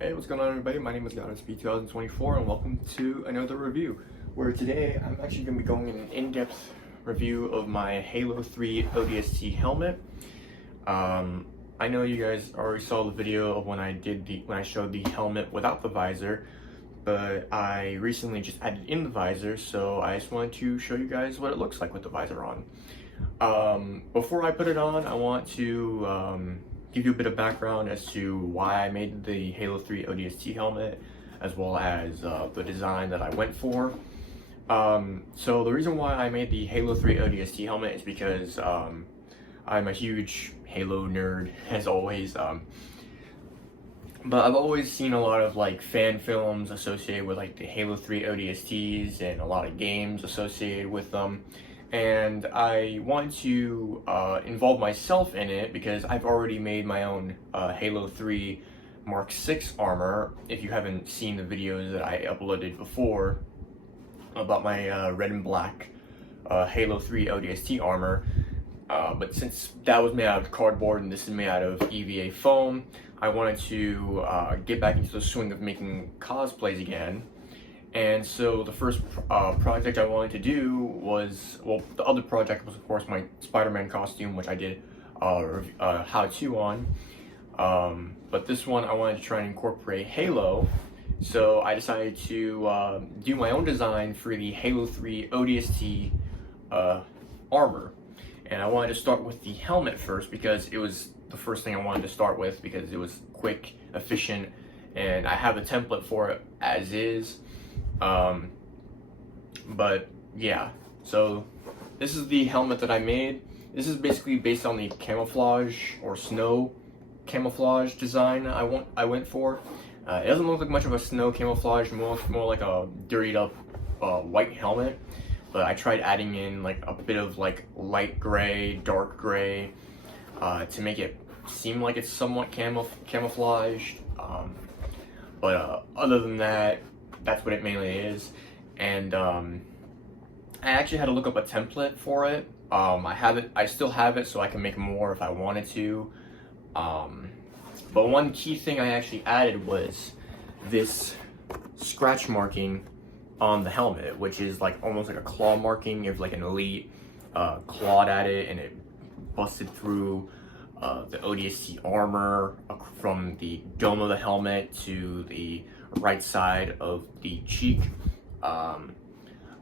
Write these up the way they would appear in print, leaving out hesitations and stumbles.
Hey, what's going on, everybody? My name is ODST 2024 and welcome to another review, where today I'm actually going to be going in an in-depth review of my Halo 3 ODST helmet. I know you guys already saw the video of when I showed the helmet without the visor, but I recently just added in the visor, so I just wanted to show you guys what it looks like with the visor on. Before I put it on, I want to give you a bit of background as to why I made the Halo 3 ODST helmet, as well as the design that I went for. So the reason why I made the Halo 3 ODST helmet is because I'm a huge Halo nerd, as always. But I've always seen a lot of like fan films associated with like the Halo 3 ODSTs and a lot of games associated with them. And I want to involve myself in it because I've already made my own Halo 3 Mark 6 armor. If you haven't seen the videos that I uploaded before about my red and black Halo 3 ODST armor, but since that was made out of cardboard and this is made out of EVA foam, I wanted to get back into the swing of making cosplays again. And so the first project I wanted to do was, well, the other project was of course my Spider-Man costume, which I did how-to on. But this one I wanted to try and incorporate Halo, so I decided to do my own design for the Halo 3 ODST armor. And I wanted to start with the helmet first because it was the first thing I wanted to start with because it was quick, efficient, and I have a template for it as is. But yeah, so this is the helmet that I made. This is basically based on the camouflage or snow camouflage design I went for. It doesn't look like much of a snow camouflage, more like a dirtied up white helmet. But I tried adding in like a bit of like light gray, dark gray, to make it seem like it's somewhat camouflaged. But other than that, that's what it mainly is. And I actually had to look up a template for it. I still have it, so I can make more if I wanted to. But one key thing I actually added was this scratch marking on the helmet, which is like almost like a claw marking. If like an elite clawed at it and it busted through the ODST armor from the dome of the helmet to the right side of the cheek.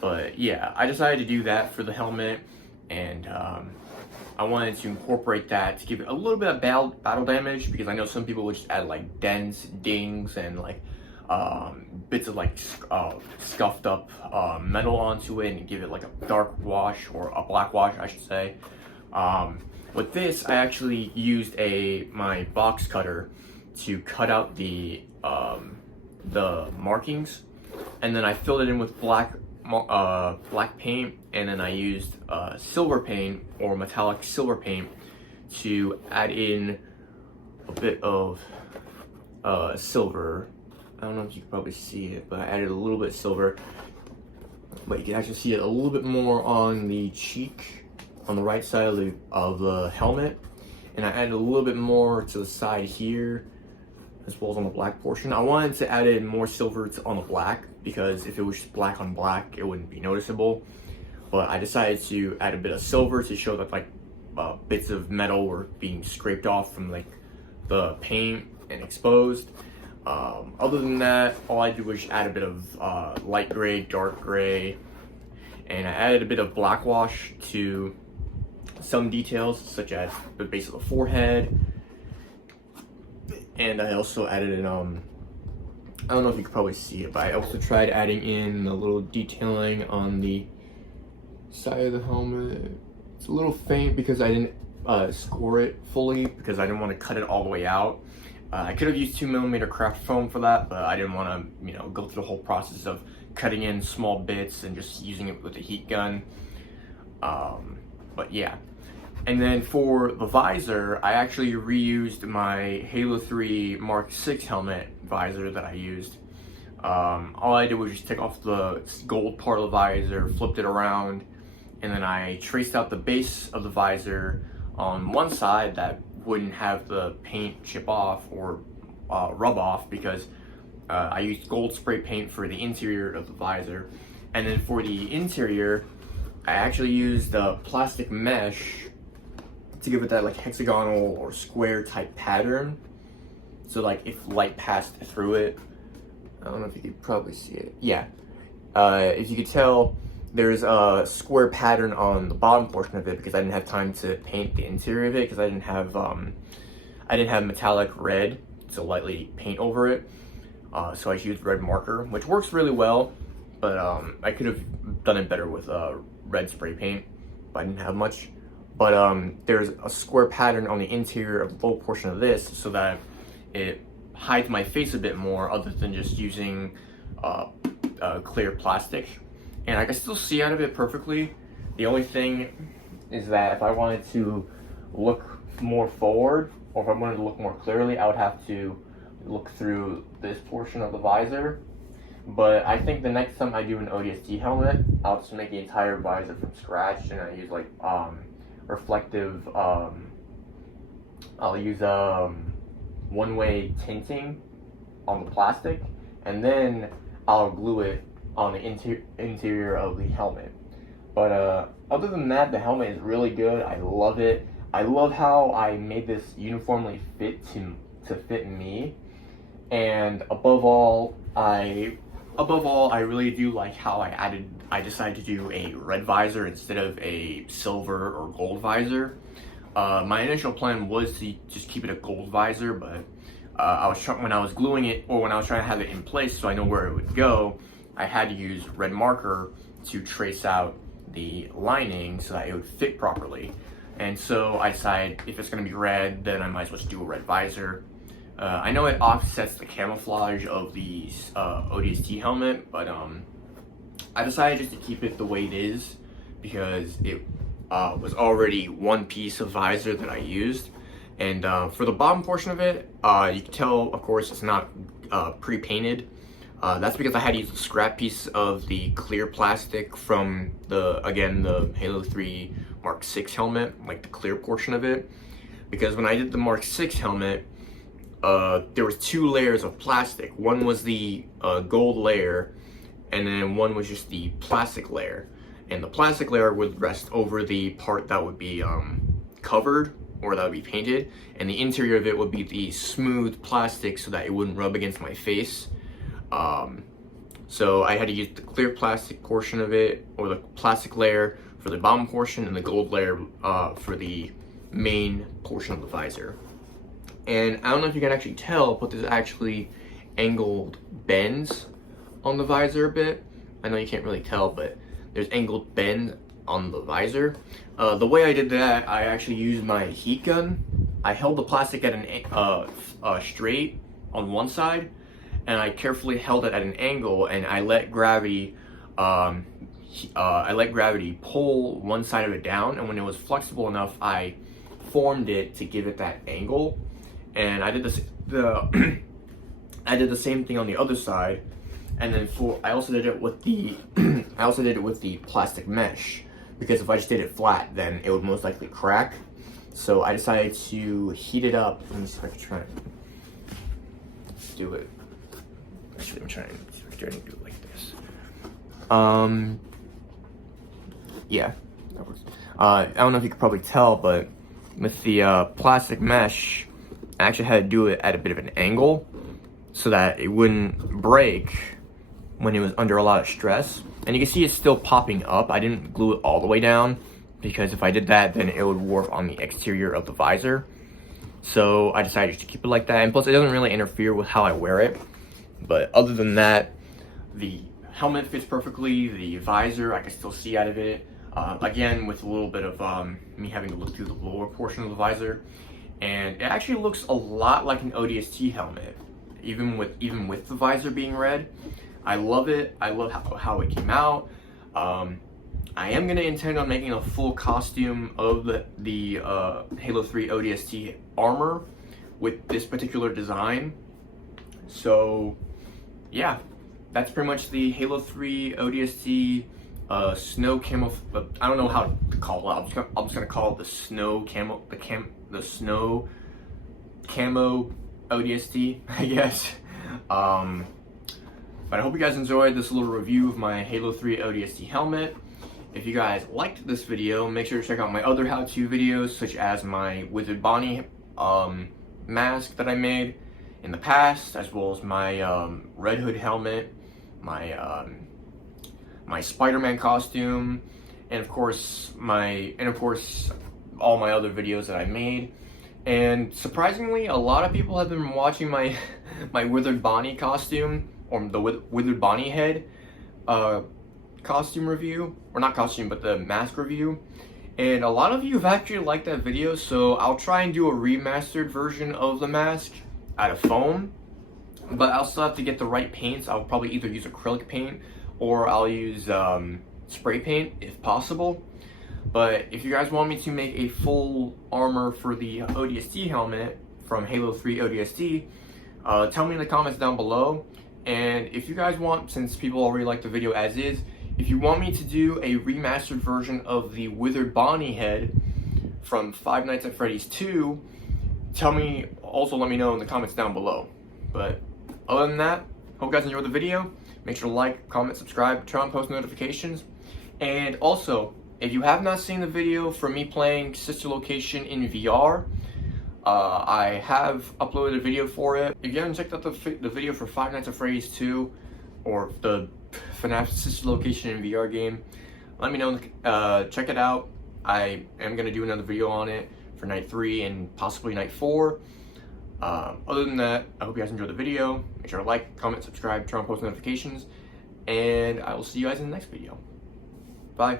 But yeah, I decided to do that for the helmet, and I wanted to incorporate that to give it a little bit of battle damage, because I know some people would just add like dents, dings, and like bits of like scuffed up metal onto it and give it like a dark wash, or a black wash I should say. With this, I actually used my box cutter to cut out the markings, and then I filled it in with black paint, and then I used silver paint or metallic silver paint to add in a bit of silver. I don't know if you can probably see it, but I added a little bit of silver, but you can actually see it a little bit more on the cheek on the right side of the helmet, and I added a little bit more to the side here as well as on the black portion. I wanted to add in more silver on the black, because if it was just black on black it wouldn't be noticeable, but I decided to add a bit of silver to show that like bits of metal were being scraped off from like the paint and exposed. Other than that, all I did was add a bit of light gray, dark gray, and I added a bit of black wash to some details, such as the base of the forehead, and I also added in, I don't know if you can probably see it, but I also tried adding in a little detailing on the side of the helmet. It's a little faint because I didn't score it fully, because I didn't want to cut it all the way out. I could have used 2mm craft foam for that, but I didn't want to, go through the whole process of cutting in small bits and just using it with a heat gun. But yeah. And then for the visor, I actually reused my Halo 3 Mark 6 helmet visor that I used. All I did was just take off the gold part of the visor, flipped it around, and then I traced out the base of the visor on one side that wouldn't have the paint chip off or rub off because I used gold spray paint for the interior of the visor. And then for the interior, I actually used the plastic mesh to give it that like hexagonal or square type pattern. So like if light passed through it, I don't know if you could probably see it. Yeah. If you could tell, there's a square pattern on the bottom portion of it because I didn't have time to paint the interior of it because I didn't have metallic red to lightly paint over it. So I used red marker, which works really well, but I could have done it better with red spray paint, but I didn't have much. But there's a square pattern on the interior of the lower portion of this so that it hides my face a bit more other than just using clear plastic. And I can still see out of it perfectly. The only thing is that if I wanted to look more forward, or if I wanted to look more clearly, I would have to look through this portion of the visor. But I think the next time I do an ODST helmet, I'll just make the entire visor from scratch, and I use like reflective, I'll use one-way tinting on the plastic, and then I'll glue it on the interior of the helmet. But other than that, the helmet is really good. I love it. I love how I made this uniformly fit to fit me, and above all, I really do like how I decided to do a red visor instead of a silver or gold visor. My initial plan was to just keep it a gold visor, but when I was gluing it, or when I was trying to have it in place so I know where it would go, I had to use red marker to trace out the lining so that it would fit properly. And so I decided if it's going to be red, then I might as well just do a red visor. I know it offsets the camouflage of the ODST helmet, but I decided just to keep it the way it is because it was already one piece of visor that I used. And for the bottom portion of it, you can tell, of course, it's not pre-painted. That's because I had to use a scrap piece of the clear plastic from the Halo 3 Mark 6 helmet, like the clear portion of it. Because when I did the Mark 6 helmet, there was two layers of plastic. One was the gold layer, and then one was just the plastic layer. And the plastic layer would rest over the part that would be covered, or that would be painted, and the interior of it would be the smooth plastic so that it wouldn't rub against my face. So I had to use the clear plastic portion of it, or the plastic layer for the bottom portion, and the gold layer for the main portion of the visor. And I don't know if you can actually tell, but there's actually angled bends on the visor a bit. I know you can't really tell, but there's angled bends on the visor. The way I did that, I actually used my heat gun. I held the plastic at an straight on one side, and I carefully held it at an angle, and I let gravity pull one side of it down, and when it was flexible enough, I formed it to give it that angle. And I did I did the same thing on the other side, and then I also did it with the plastic mesh, because if I just did it flat, then it would most likely crack. So I decided to heat it up. Let me see if I can try and do it. Actually, I'm trying to do it like this. Yeah, that works. I don't know if you could probably tell, but with the plastic mesh, I actually had to do it at a bit of an angle so that it wouldn't break when it was under a lot of stress. And you can see it's still popping up. I didn't glue it all the way down because if I did that, then it would warp on the exterior of the visor. So I decided just to keep it like that. And plus, it doesn't really interfere with how I wear it. But other than that, the helmet fits perfectly. The visor, I can still see out of it. Again, with a little bit of me having to look through the lower portion of the visor. And it actually looks a lot like an ODST helmet, even with the visor being red. I love it. I love how it came out. I am gonna intend on making a full costume of the Halo 3 ODST armor with this particular design. So yeah, that's pretty much the Halo 3 ODST snow camo. I don't know how to call it. I'm just gonna call it the snow camo, the snow camo ODST, I guess. But I hope you guys enjoyed this little review of my Halo 3 ODST helmet. If you guys liked this video, make sure to check out my other how-to videos, such as my Withered Bonnie mask that I made in the past, as well as my Red Hood helmet, my my Spider-Man costume, and of course all my other videos that I made. And surprisingly, a lot of people have been watching my my Withered Bonnie costume, or the Withered Bonnie head costume review, or not costume, but the mask review. And a lot of you have actually liked that video, so I'll try and do a remastered version of the mask out of foam. But I'll still have to get the right paints. I'll probably either use acrylic paint or I'll use spray paint if possible. But if you guys want me to make a full armor for the ODST helmet from Halo 3 ODST, tell me in the comments down below. And if you guys want, since people already like the video as is, if you want me to do a remastered version of the Withered Bonnie head from Five Nights at Freddy's 2, tell me, also let me know in the comments down below. But other than that, hope you guys enjoyed the video. Make sure to like, comment, subscribe, turn on post notifications. And also, if you have not seen the video for me playing Sister Location in VR, I have uploaded a video for it. If you haven't checked out the video for Five Nights at Freddy's 2, or the FNAF Sister Location in VR game, let me know. Check it out. I am going to do another video on it for night 3 and possibly night 4. Other than that, I hope you guys enjoyed the video. Make sure to like, comment, subscribe, turn on post notifications, and I will see you guys in the next video. Bye.